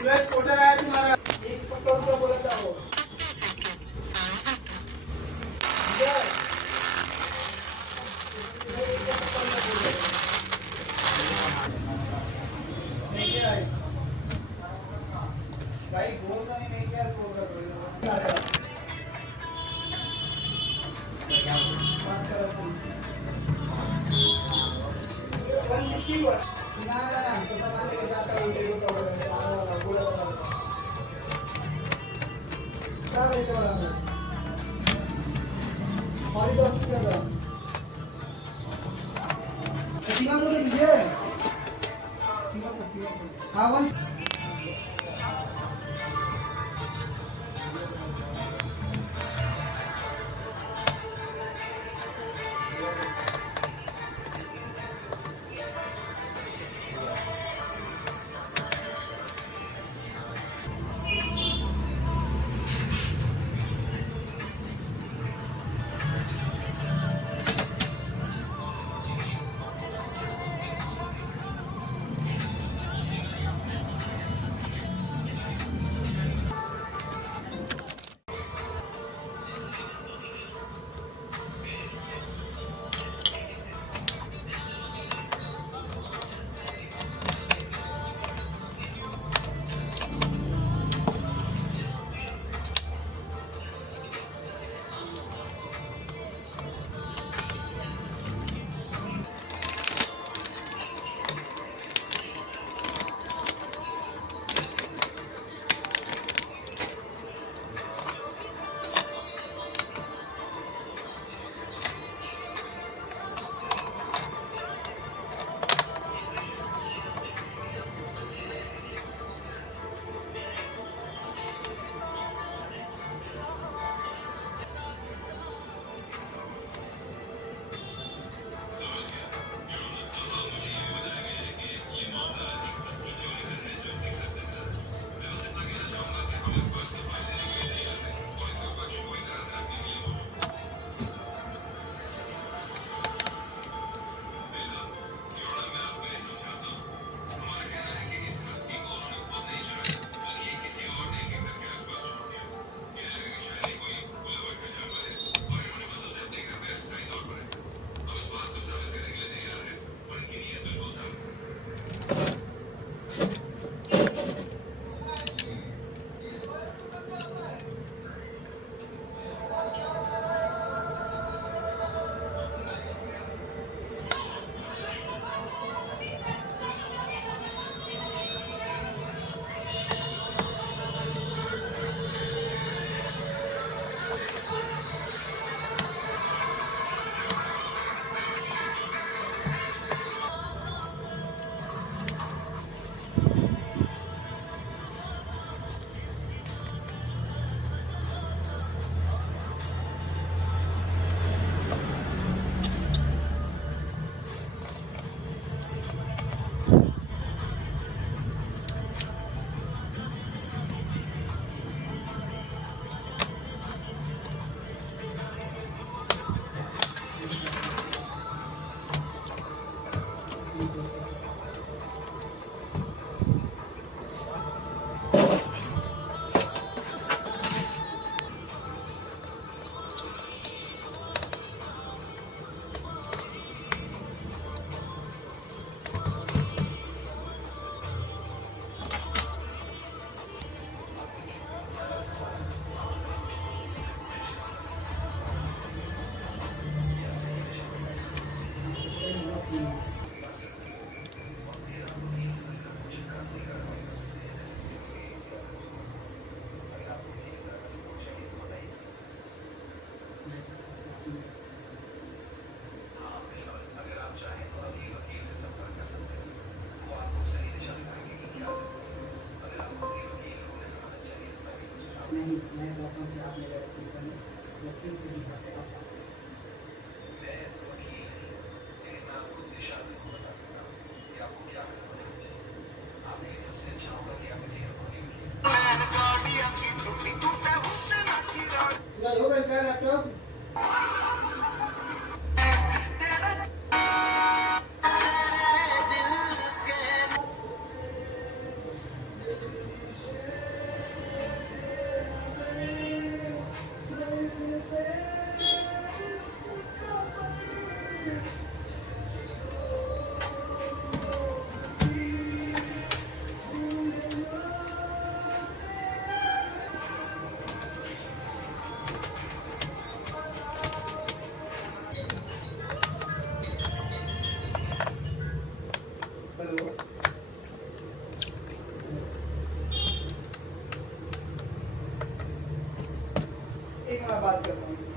सूरज कोटर आया तुम्हारा 170 रुपये बोला था वो। नहीं क्या है भाई बोल रहा नहीं क्या बोल रहा ना तो सामान लेके जाता हूँ डेढ़ का बोला सब लेके बड़ा मैं और 10 रुपया था सिंगापुर ले लीजिए सिंगापुर हाँ वन मैं चाहता हूँ कि आप मेरे वकील को दिखाते आप मैं वकील लेकिन मैं आपको दिशा से बता सकता हूँ कि आपको क्या करना चाहिए। आपके लिए सबसे अच्छा होगा कि आप किसी वकील की हो गया लैपटॉप बात करता हूँ।